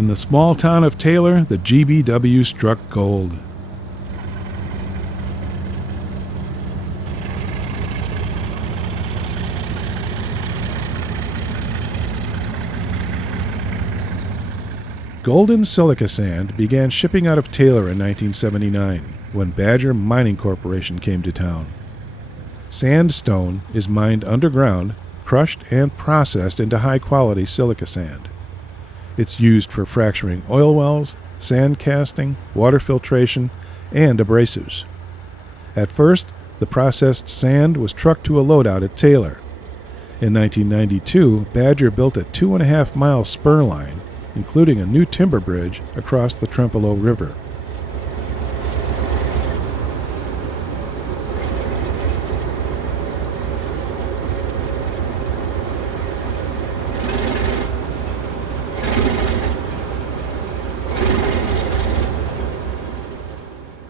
In the small town of Taylor, the GBW struck gold. Golden silica sand began shipping out of Taylor in 1979 when Badger Mining Corporation came to town. Sandstone is mined underground, crushed and processed into high-quality silica sand. It's used for fracturing oil wells, sand casting, water filtration, and abrasives. At first, the processed sand was trucked to a loadout at Taylor. In 1992, Badger built a 2.5-mile spur line, including a new timber bridge across the Trempealeau River.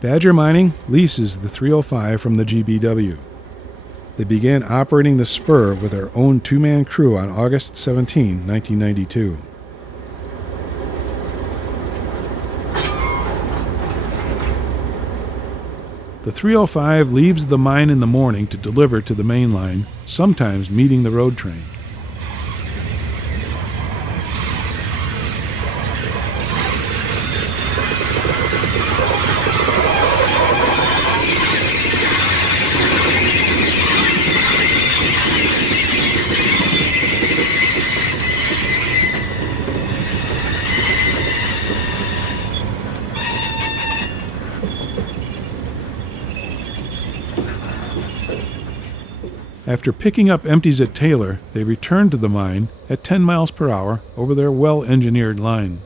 Badger Mining leases the 305 from the GBW. They began operating the spur with their own two-man crew on August 17, 1992. The 305 leaves the mine in the morning to deliver to the main line, sometimes meeting the road train. After picking up empties at Taylor, they returned to the mine at 10 miles per hour over their well-engineered line.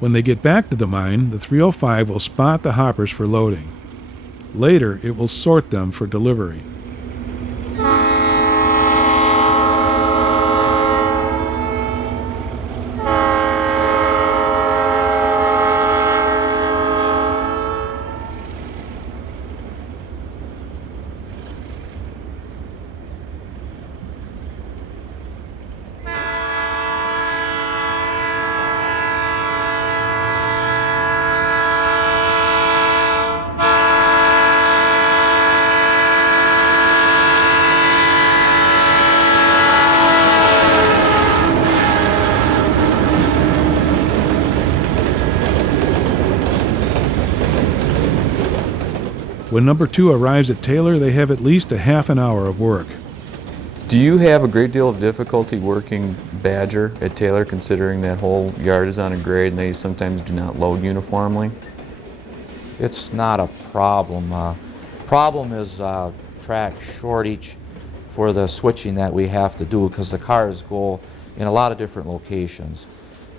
When they get back to the mine, the 305 will spot the hoppers for loading. Later, it will sort them for delivery. When number 2 arrives at Taylor, they have at least a half an hour of work. Do you have a great deal of difficulty working Badger at Taylor, considering that whole yard is on a grade and they sometimes do not load uniformly? It's not a problem. Problem is track shortage for the switching that we have to do, because the cars go in a lot of different locations.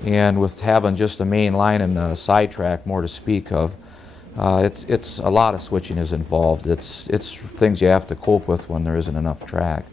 And with having just a main line and a side track more to speak of, it's a lot of switching is involved. It's things you have to cope with when there isn't enough track.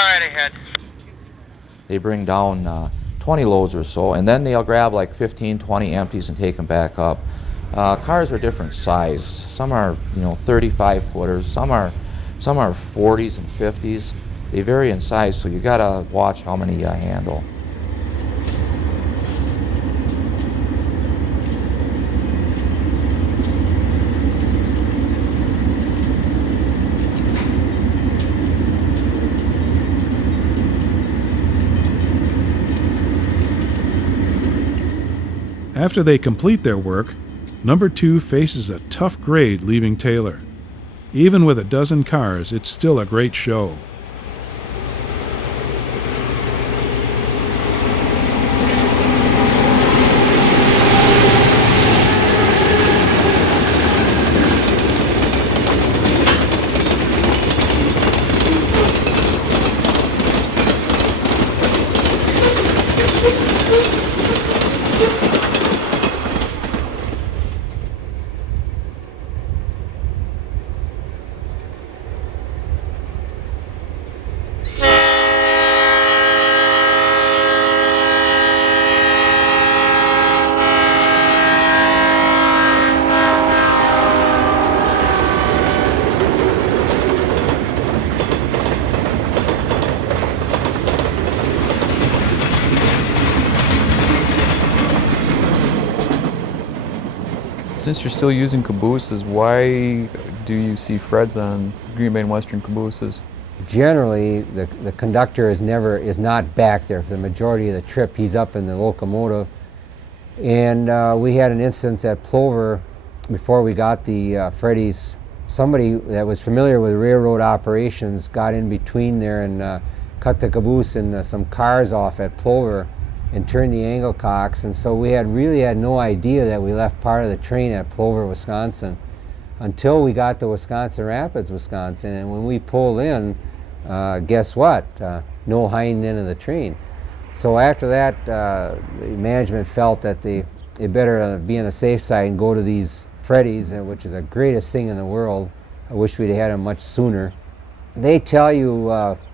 right ahead. They bring down 20 loads or so, and then they'll grab like 15, 20 empties and take them back up. Cars are different size. Some are 35 footers. Some are 40s and 50s. They vary in size, so you gotta watch how many you handle. After they complete their work, number 2 faces a tough grade leaving Taylor. Even with a dozen cars, it's still a great show. Since you're still using cabooses, why do you see Freds on Green Bay and Western cabooses? Generally, the conductor is not back there for the majority of the trip. He's up in the locomotive. And we had an instance at Plover before we got the Freddies. Somebody that was familiar with railroad operations got in between there and cut the caboose and some cars off at Plover and turned the angle cocks, and so we really had no idea that we left part of the train at Plover, Wisconsin, until we got to Wisconsin Rapids, Wisconsin, and when we pulled in, guess what? No hind end of the train. So after that, the management felt that they better be on the safe side and go to these Freddies, which is the greatest thing in the world. I wish we'd had them much sooner. They tell you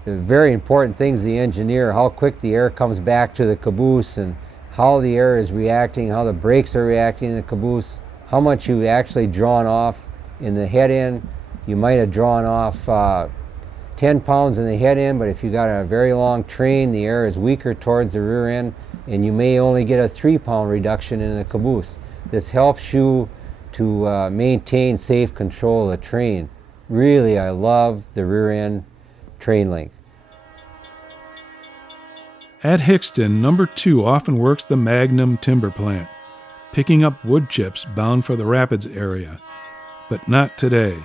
the very important things, the engineer, how quick the air comes back to the caboose and how the air is reacting, how the brakes are reacting in the caboose, how much you've actually drawn off in the head end. You might have drawn off 10 pounds in the head end, but if you got a very long train, the air is weaker towards the rear end, and you may only get a 3-pound reduction in the caboose. This helps you to maintain safe control of the train. Really, I love the rear end train link. At Hickston, number 2 often works the Magnum timber plant, picking up wood chips bound for the Rapids area. But not today.